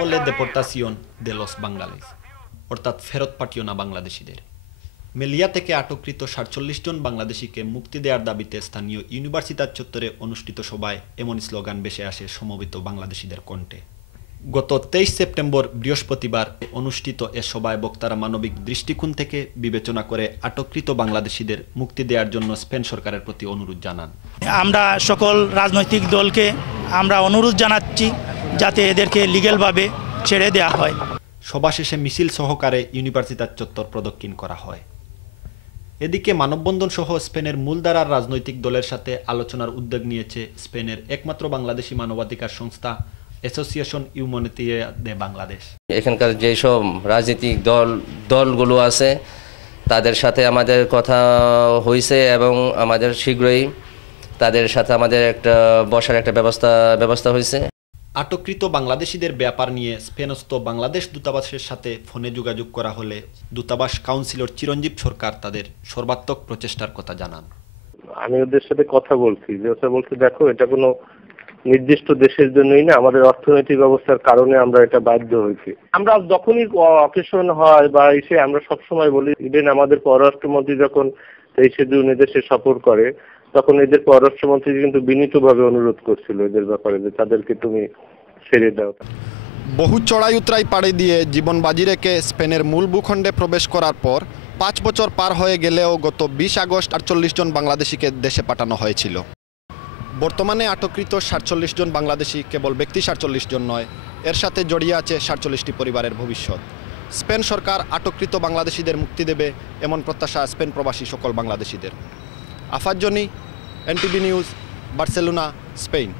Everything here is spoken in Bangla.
হলে দেপোর্তাসিয়ন de los বাঙালিস, অর্থাৎ ফেরত পাঠিও না বাংলাদেশিদের। মেলিয়া থেকে আটককৃত ৪৭ জন বাংলাদেশিকে মুক্তি দেওয়ার দাবিতে স্থানীয় ইউনিভার্সিটার চত্বরে অনুষ্ঠিত সভায় এমন স্লোগান ভেসে আসে সমবেত বাংলাদেশিদের কণ্ঠে। গত ২৩ সেপ্টেম্বর বৃহস্পতিবার অনুষ্ঠিত এ সভায় বক্তারা মানবিক দৃষ্টিকোণ থেকে বিবেচনা করে আটককৃত বাংলাদেশিদের মুক্তি দেওয়ার জন্য স্পেন সরকারের প্রতি অনুরোধ জানান। আমরা সকল রাজনৈতিক দলকে আমরা অনুরোধ জানাচ্ছি যাতে এদেরকে লিগ্যালভাবে ছেড়ে দেওয়া হয়। সভা শেষে মিছিল সহকারে ইউনিভার্সিটার চত্বর প্রদক্ষিণ করা হয়। এদিকে মানববন্ধন সহ স্পেনের মূলধারার রাজনৈতিক দলের সাথে আলোচনার উদ্যোগ নিয়েছে স্পেনের একমাত্র বাংলাদেশি মানবাধিকার সংস্থা অ্যাসোসিয়েশন হিউম্যানিটিয়া দে বাংলাদেশ। এখানকার যেসব রাজনৈতিক দলগুলো আছে তাদের সাথে আমাদের কথা হয়েছে এবং আমাদের শীঘ্রই তাদের সাথে আমাদের একটা বসার একটা ব্যবস্থা হয়েছে। আটককৃত বাংলাদেশিদের ব্যাপার নিয়ে স্পেনস্থ বাংলাদেশ দূতাবাসের সাথে ফোনে যোগাযোগ করা হলে দূতাবাস কাউন্সিলর চিরঞ্জীব সরকার তাদের সর্বাত্মক প্রচেষ্টার কথা জানান। আমি ওদের সাথে কথা বলছি, যে ওরা বলছে দেখো এটা কোনো নির্দিষ্ট দেশের জন্যই না, আমাদের অর্থনৈতিক অবস্থার কারণে আমরা এটা বাধ্য হয়েছি। আমরা যখনই অকেশন হয় বা এসে আমরা সবসময় বলি, ইভেন আমাদের পররাষ্ট্রমন্ত্রী যখন 23শে জুন এদেশে সফর করে তখন এদের পররাষ্ট্রমন্ত্রী কিন্তু বিনীতভাবে অনুরোধ করছিল এদের ব্যাপারে যে তাদেরকে তুমি ছেড়ে দাও। বহু চড়াই উতরাই পাড়ি দিয়ে জীবন বাজি রেখে স্পেনের মূল ভূখণ্ডে প্রবেশ করার পর 5 বছর পার হয়ে গেলেও গত 20 আগস্ট 48 জন বাংলাদেশিকে দেশে পাঠানো হয়েছিল। বর্তমানে আটককৃত 47 জন বাংলাদেশি কেবল ব্যক্তি 47 জন নয়, এর সাথে জড়িয়ে আছে 47টি পরিবারের ভবিষ্যৎ। স্পেন সরকার আটককৃত বাংলাদেশিদের মুক্তি দেবে এমন প্রত্যাশা স্পেন প্রবাসী সকল বাংলাদেশিদের। Afaz Johnny, NTV news, Barcelona, Spain.